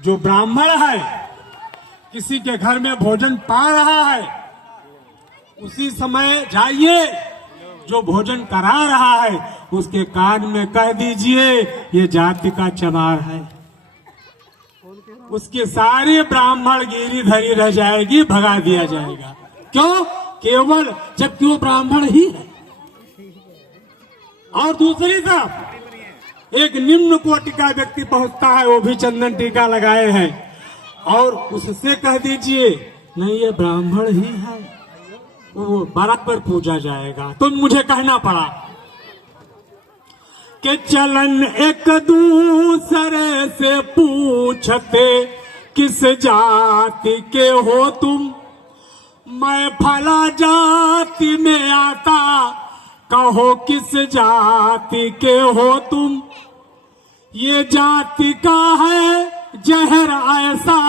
जो ब्राह्मण है किसी के घर में भोजन पा रहा है, उसी समय जाइए, जो भोजन करा रहा है उसके कान में कह दीजिए ये जाति का चमार है। उसके सारे ब्राह्मण गिरीधरी रह जाएगी, भगा दिया जाएगा। क्यों? केवल जबकि वो ब्राह्मण ही है। और दूसरी तरफ एक निम्न कोटि का व्यक्ति पहुंचता है, वो भी चंदन टीका लगाए हैं, और उससे कह दीजिए नहीं ये ब्राह्मण ही है, वो बराबर पूजा जाएगा। तो मुझे कहना पड़ा कि चलन एक दूसरे से पूछते किस जाति के हो तुम, मैं फला जाति में आता, कहो किस जाति के हो तुम। ये जाति का है जहर ऐसा,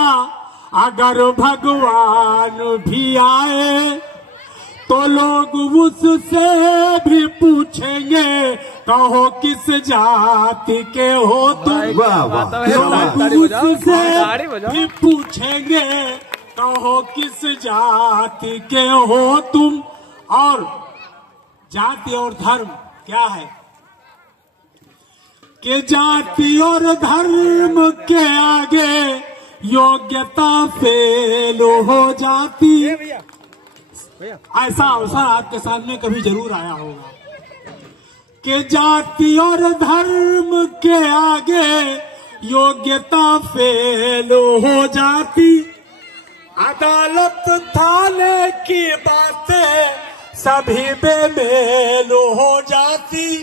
अगर भगवान भी आए तो लोग उससे भी पूछेंगे, कहो किस जाति के हो तुम। लोग उससे भी पूछेंगे, कहो किस जाति के हो तुम। और जाति और धर्म क्या है कि जाति और धर्म के आगे योग्यता फेल हो जाती। ऐसा अवसर आपके सामने कभी जरूर आया होगा कि जाति और धर्म के आगे योग्यता फेल हो जाती। अदालत थाने की बातें सभी बेमेल हो जाती।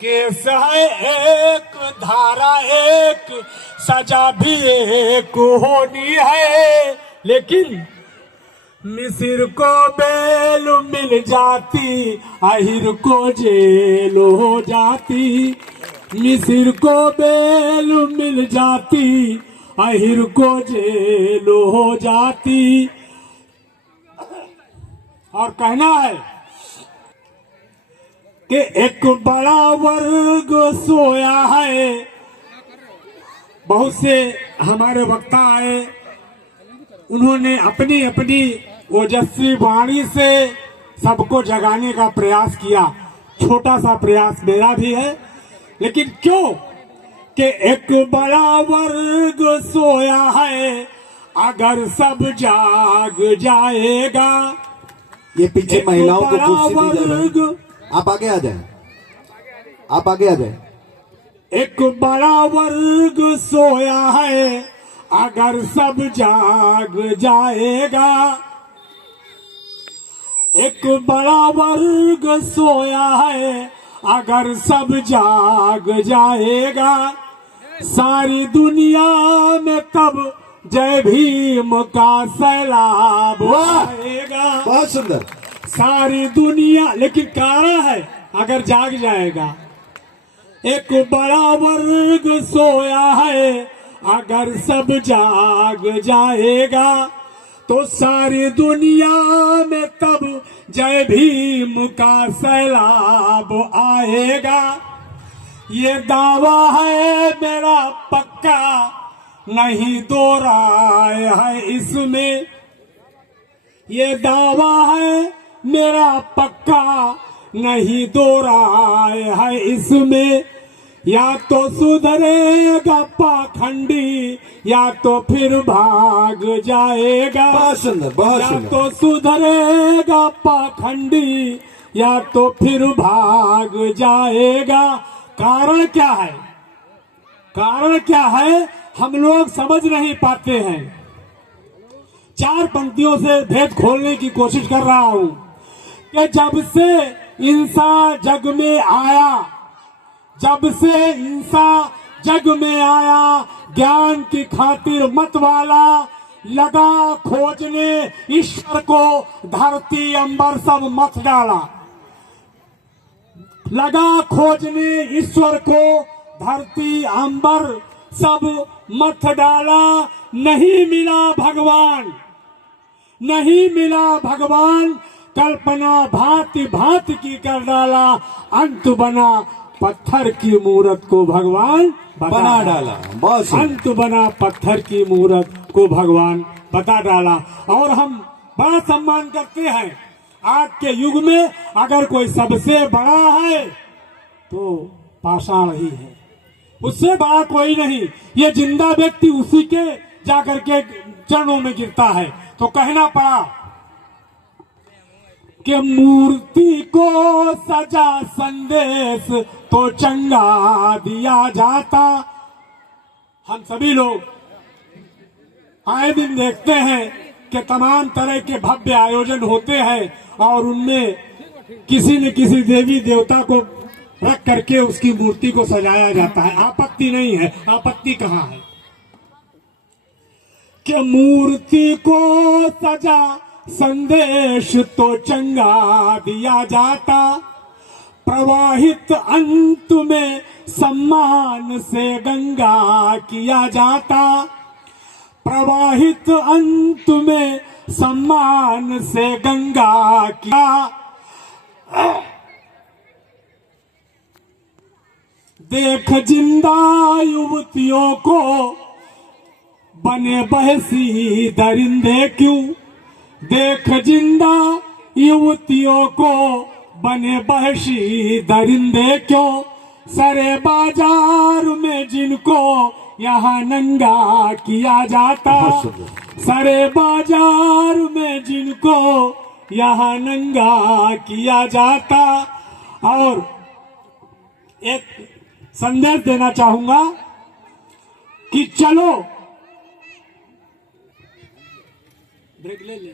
केस है एक, धारा एक, सजा भी एक होनी है, लेकिन मिसिर को बेल मिल जाती, अहिर को जेल हो जाती। मिसिर को बेल मिल जाती, अहिर को जेल हो जाती। और कहना है कि एक बड़ा वर्ग सोया है। बहुत से हमारे वक्ता आए, उन्होंने अपनी अपनी ओजस्वी वाणी से सबको जगाने का प्रयास किया। छोटा सा प्रयास मेरा भी है, लेकिन क्यों कि एक बड़ा वर्ग सोया है, अगर सब जाग जाएगा। ये पीछे महिलाओं को कुर्सी दी जा रही है। आप आगे आ जाएं, आप आगे आ जाएं। एक बड़ा वर्ग सोया है, अगर सब जाग जाएगा। एक बड़ा वर्ग सोया है, अगर सब जाग जाएगा। सारी दुनिया में तब जय भीम का सैलाब आएगा। बहुत सुंदर। सारी दुनिया, लेकिन कारण है अगर जाग जाएगा। एक बड़ा वर्ग सोया है, अगर सब जाग जाएगा तो सारी दुनिया में तब जय भीम का सैलाब आएगा। ये दावा है मेरा पक्का, नहीं दो राय है इसमें। ये दावा है मेरा पक्का, नहीं दो राय है इसमें। या तो सुधरेगा पाखंडी, या तो फिर भाग जाएगा। बहुत सुंदर, बहुत या सुंदर। तो सुधरेगा पाखंडी, या तो फिर भाग जाएगा। कारण क्या है? कारण क्या है हम लोग समझ नहीं पाते हैं। चार पंक्तियों से भेद खोलने की कोशिश कर रहा हूं कि जब से इंसान जग में आया, जब से इंसान जग में आया, ज्ञान की खातिर मत वाला लगा खोजने ईश्वर को, धरती अंबर सब मत डाला। लगा खोजने ईश्वर को, धरती अंबर सब मत डाला। नहीं मिला भगवान, नहीं मिला भगवान, कल्पना भांति भांति की कर डाला। अंत बना पत्थर की मूरत को भगवान बना डाला। बहुत सही। अंत बना पत्थर की मूरत को भगवान बता डाला। और हम बड़ा सम्मान करते हैं। आज के युग में अगर कोई सबसे बड़ा है तो पाषाण ही है, उससे बड़ा कोई नहीं। ये जिंदा व्यक्ति उसी के जाकर के चरणों में गिरता है। तो कहना पड़ा कि मूर्ति को सजा संदेश तो चंगा दिया जाता। हम सभी लोग आए दिन देखते हैं कि तमाम तरह के भव्य आयोजन होते हैं और उनमें किसी न किसी देवी देवता को रख करके उसकी मूर्ति को सजाया जाता है। आपत्ति नहीं है, आपत्ति कहाँ है कि मूर्ति को सजा संदेश तो चंगा दिया जाता, प्रवाहित अंत में सम्मान से गंगा किया जाता, प्रवाहित अंत में सम्मान से गंगा किया। देख जिंदा युवतियों को बने बहसी दरिंदे क्यों, देख जिंदा युवतियों को बने बहसी दरिंदे क्यों, सरे बाजार में जिनको यहाँ नंगा किया जाता, सरे बाजार में जिनको यहाँ नंगा किया जाता। और एक संदेश देना चाहूंगा कि चलो ब्रेक ले ले।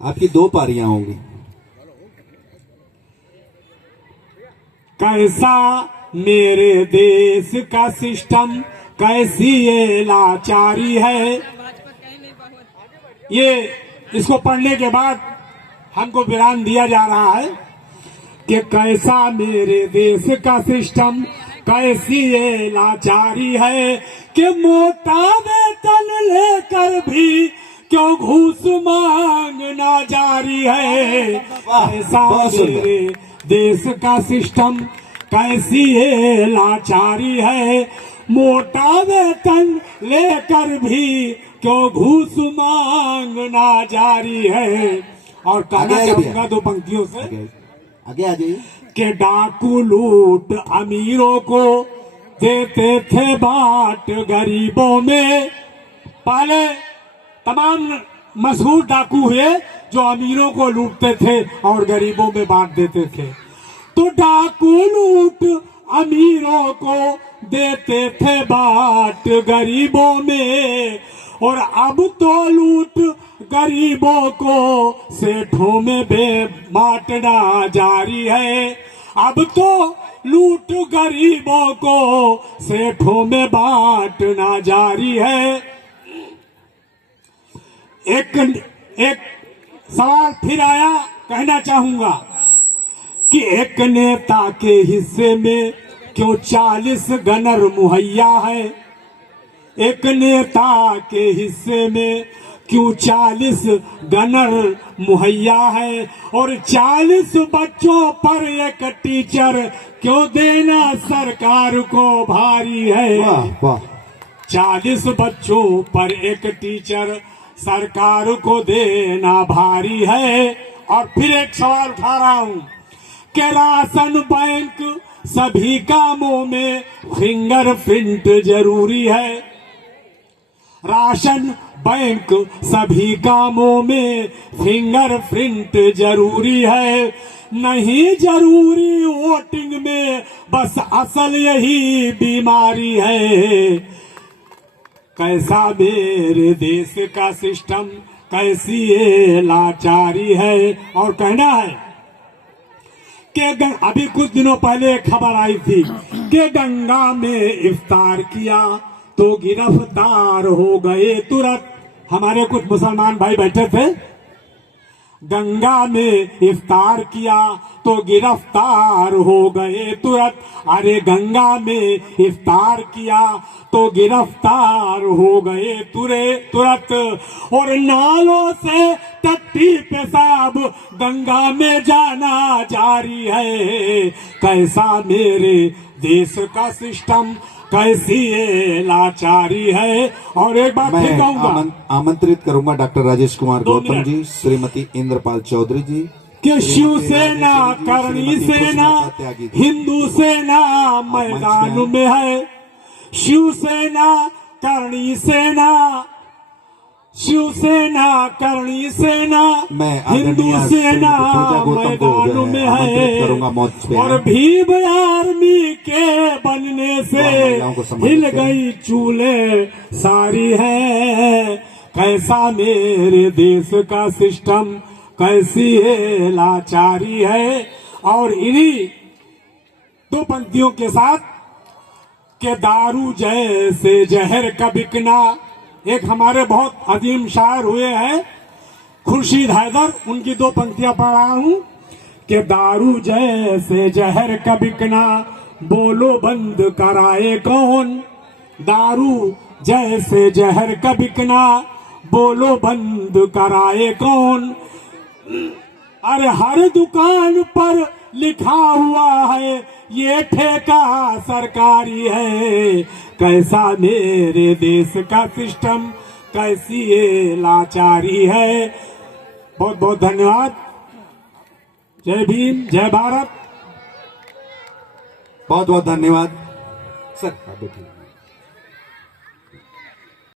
आपकी 2 पारियां होंगी। कैसा मेरे देश का सिस्टम, कैसी ये लाचारी है। ये इसको पढ़ने के बाद हमको बयान दिया जा रहा है कि कैसा मेरे देश का सिस्टम, कैसी ये लाचारी है कि मोटा वेतन लेकर भी क्यों घूस मांगना जारी है। कैसा मेरे देश का सिस्टम, कैसी ये लाचारी है, मोटा वेतन लेकर भी क्यों घूस मांगना जारी है। और कहना चाहूंगा 2 पंक्तियों से, आगे आ जाइए। कि डाकू लूट अमीरों को देते थे बांट गरीबों में। पहले तमाम मशहूर डाकू हुए जो अमीरों को लूटते थे और गरीबों में बांट देते थे। तो डाकू लूट अमीरों को देते थे बांट गरीबों में, और अब तो लूट गरीबों को सेठों में बांटना जारी है। अब तो लूट गरीबों को सेठों में बांटना जारी है। एक सवाल फिर आया, कहना चाहूंगा कि एक नेता के हिस्से में क्यों 40 गनर मुहैया है। एक नेता के हिस्से में क्यों 40 गनर मुहैया है, और 40 बच्चों पर एक टीचर क्यों देना सरकार को भारी है। वाह वाह। 40 बच्चों पर एक टीचर सरकार को देना भारी है। और फिर एक सवाल उठा रहा हूं कि राशन बैंक सभी कामों में फिंगरप्रिंट जरूरी है। राशन बैंक सभी कामों में फिंगरप्रिंट जरूरी है। नहीं जरूरी वोटिंग में, बस असल यही बीमारी है। कैसा मेरे देश का सिस्टम, कैसी ये लाचारी है। और कहना है कि अभी कुछ दिनों पहले एक खबर आई थी कि गंगा में इफ्तार किया तो गिरफ्तार हो गए तुरंत। हमारे कुछ मुसलमान भाई बैठे थे, गंगा में इफ्तार किया तो गिरफ्तार हो गए तुरंत। अरे गंगा में इफ्तार किया तो गिरफ्तार हो गए तुरंत। और नालों से टट्टी पेशाब गंगा में जाना जारी है। कैसा मेरे देश का सिस्टम, कैसी ये लाचारी है। और एक बात फिर मैं कहूंगा, आमंत्रित करूंगा डॉक्टर राजेश कुमार 2 गौतम मिनट। जी, श्रीमती इंद्रपाल चौधरी जी, कि श्रीमती शिवसेना, राजेश्वरी जी, करणी श्रीमती सेना, पुष्पलता त्यागी जी। हिंदू सेना मैदान मंच में है। शिवसेना, करणी सेना, शिवसेना, करणी सेना, मैं हिंदू आदरणीय सेना श्रीमती पूजा गौतम को जो मैदान है में आमंत्रित करूंगा मंच पे है। और आए। भीम आर्मी के बनने से महिलाओं को सम्मानित हिल करें। गई चूल्हे सारी है। कैसा मेरे देश का सिस्टम, कैसी है लाचारी है। और इन्हीं 2 पंक्तियों के साथ के दारू जैसे जहर का बिकना, एक हमारे बहुत अजीम शायर हुए हैं खुर्शीद हैदर, उनकी 2 पंक्तियां पढ़ रहा हूं कि दारू जैसे जहर का बिकना बोलो बंद कराए कौन। दारू जैसे जहर का बिकना बोलो बंद कराए कौन। अरे हर दुकान पर लिखा हुआ है ये ठेका सरकारी है। कैसा मेरे देश का सिस्टम, कैसी ये लाचारी है। बहुत बहुत धन्यवाद। जय भीम, जय भारत। बहुत बहुत धन्यवाद सर। आप बैठिए।